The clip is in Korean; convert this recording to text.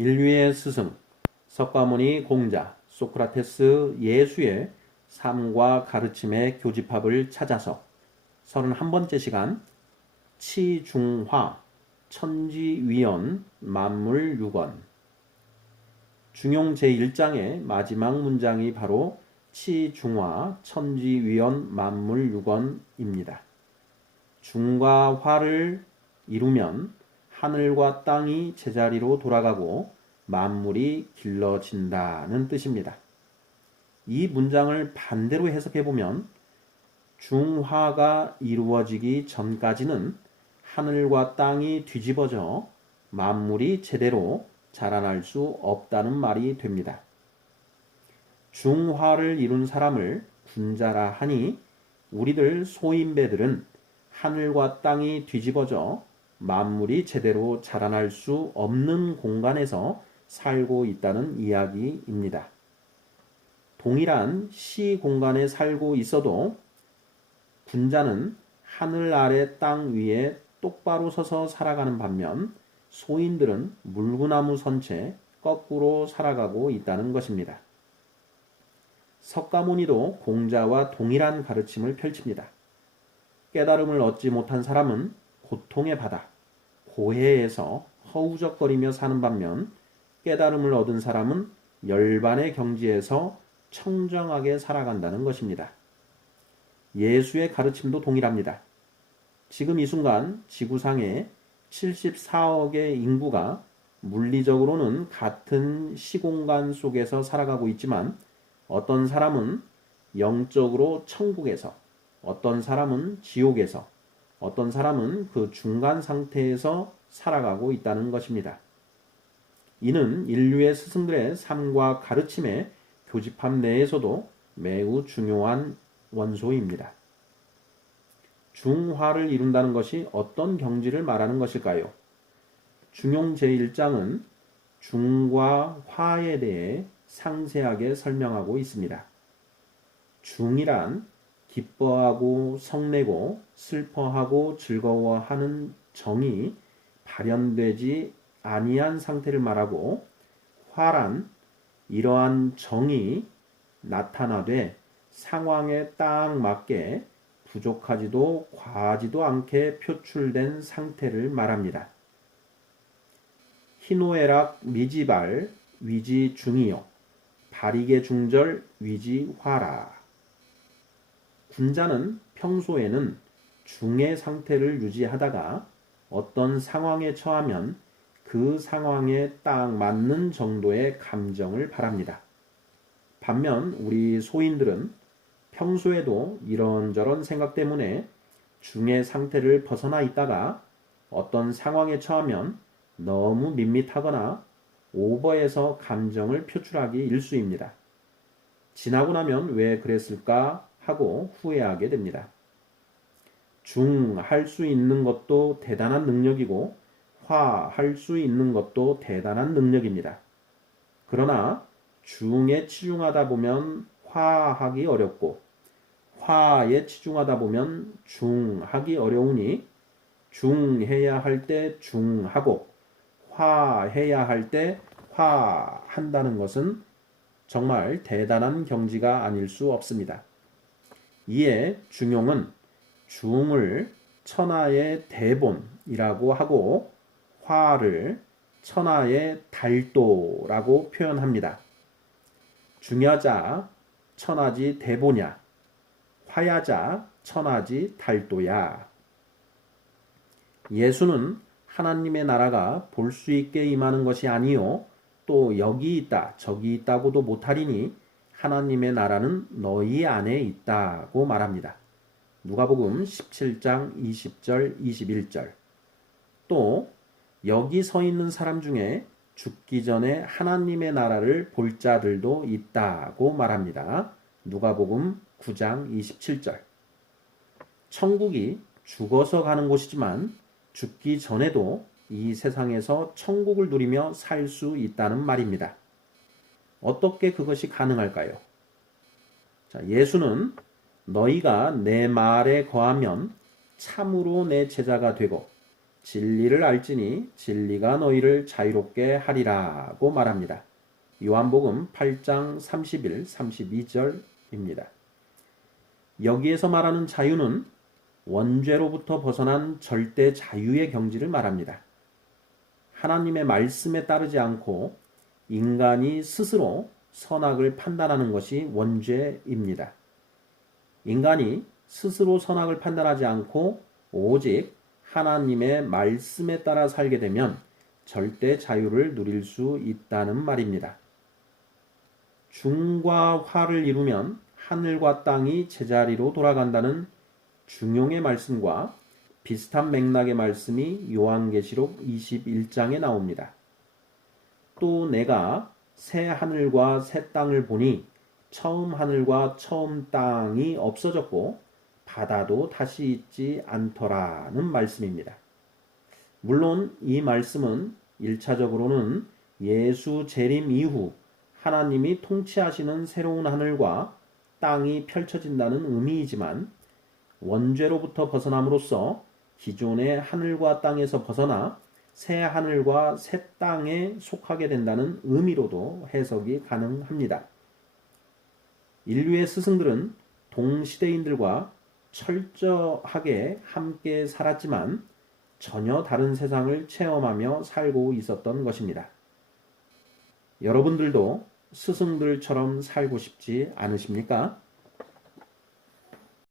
인류의 스승, 석가모니 공자, 소크라테스 예수의 삶과 가르침의 교집합을 찾아서 31번째 시간 치중화, 천지위원, 만물유건. 중용 제1장의 마지막 문장이 바로 치중화, 천지위원, 만물유건입니다. 중과 화를 이루면 하늘과 땅이 제자리로 돌아가고 만물이 길러진다는 뜻입니다. 이 문장을 반대로 해석해보면 중화가 이루어지기 전까지는 하늘과 땅이 뒤집어져 만물이 제대로 자라날 수 없다는 말이 됩니다. 중화를 이룬 사람을 군자라 하니 우리들 소인배들은 하늘과 땅이 뒤집어져 만물이 제대로 자라날 수 없는 공간에서 살고 있다는 이야기입니다. 동일한 시 공간에 살고 있어도 군자는 하늘 아래 땅 위에 똑바로 서서 살아가는 반면 소인들은 물구나무 선 채 거꾸로 살아가고 있다는 것입니다. 석가모니도 공자와 동일한 가르침을 펼칩니다. 깨달음을 얻지 못한 사람은 고통의 바다, 고해에서 허우적거리며 사는 반면 깨달음을 얻은 사람은 열반의 경지에서 청정하게 살아간다는 것입니다. 예수의 가르침도 동일합니다. 지금 이 순간 지구상에 74억의 인구가 물리적으로는 같은 시공간 속에서 살아가고 있지만 어떤 사람은 영적으로 천국에서, 어떤 사람은 지옥에서, 어떤 사람은 그 중간 상태에서 살아가고 있다는 것입니다. 이는 인류의 스승들의 삶과 가르침의 교집합 내에서도 매우 중요한 원소입니다. 중화를 이룬다는 것이 어떤 경지를 말하는 것일까요? 중용 제1장은 중과 화에 대해 상세하게 설명하고 있습니다. 중이란 기뻐하고 성내고 슬퍼하고 즐거워하는 정이 발현되지 아니한 상태를 말하고, 화란 이러한 정이 나타나되 상황에 딱 맞게 부족하지도 과하지도 않게 표출된 상태를 말합니다. 희노애락 미지발 위지 중이요 발익의 중절 위지 화라. 군자는 평소에는 중의 상태를 유지하다가 어떤 상황에 처하면 그 상황에 딱 맞는 정도의 감정을 바랍니다. 반면 우리 소인들은 평소에도 이런저런 생각 때문에 중의 상태를 벗어나 있다가 어떤 상황에 처하면 너무 밋밋하거나 오버해서 감정을 표출하기 일쑤입니다. 지나고 나면 왜 그랬을까 하고 후회하게 됩니다. 중 할 수 있는 것도 대단한 능력이고 화 할 수 있는 것도 대단한 능력입니다. 그러나 중에 치중하다 보면 화하기 어렵고 화에 치중하다 보면 중하기 어려우니 중해야 할 때 중하고 화해야 할 때 화한다는 것은 정말 대단한 경지가 아닐 수 없습니다. 이에 중용은 중을 천하의 대본이라고 하고 화를 천하의 달도라고 표현합니다. 중야자 천하지 대보냐, 화야자 천하지 달도야. 예수는 하나님의 나라가 볼 수 있게 임하는 것이 아니요 또 여기 있다 저기 있다고도 못하리니 하나님의 나라는 너희 안에 있다고 말합니다. 누가복음 17장 20절 21절. 또 여기 서 있는 사람 중에 죽기 전에 하나님의 나라를 볼 자들도 있다고 말합니다. 누가복음 9장 27절. 천국이 죽어서 가는 곳이지만 죽기 전에도 이 세상에서 천국을 누리며 살 수 있다는 말입니다. 어떻게 그것이 가능할까요? 자, 예수는 너희가 내 말에 거하면 참으로 내 제자가 되고 진리를 알지니 진리가 너희를 자유롭게 하리라고 말합니다. 요한복음 8장 31, 32절입니다. 여기에서 말하는 자유는 원죄로부터 벗어난 절대 자유의 경지를 말합니다. 하나님의 말씀에 따르지 않고 인간이 스스로 선악을 판단하는 것이 원죄입니다. 인간이 스스로 선악을 판단하지 않고 오직 하나님의 말씀에 따라 살게 되면 절대 자유를 누릴 수 있다는 말입니다. 중과 화를 이루면 하늘과 땅이 제자리로 돌아간다는 중용의 말씀과 비슷한 맥락의 말씀이 요한계시록 21장에 나옵니다. 또 내가 새 하늘과 새 땅을 보니 처음 하늘과 처음 땅이 없어졌고 바다도 다시 있지 않더라는 말씀입니다. 물론 이 말씀은 1차적으로는 예수 재림 이후 하나님이 통치하시는 새로운 하늘과 땅이 펼쳐진다는 의미이지만 원죄로부터 벗어남으로써 기존의 하늘과 땅에서 벗어나 새 하늘과 새 땅에 속하게 된다는 의미로도 해석이 가능합니다. 인류의 스승들은 동시대인들과 철저하게 함께 살았지만 전혀 다른 세상을 체험하며 살고 있었던 것입니다. 여러분들도 스승들처럼 살고 싶지 않으십니까?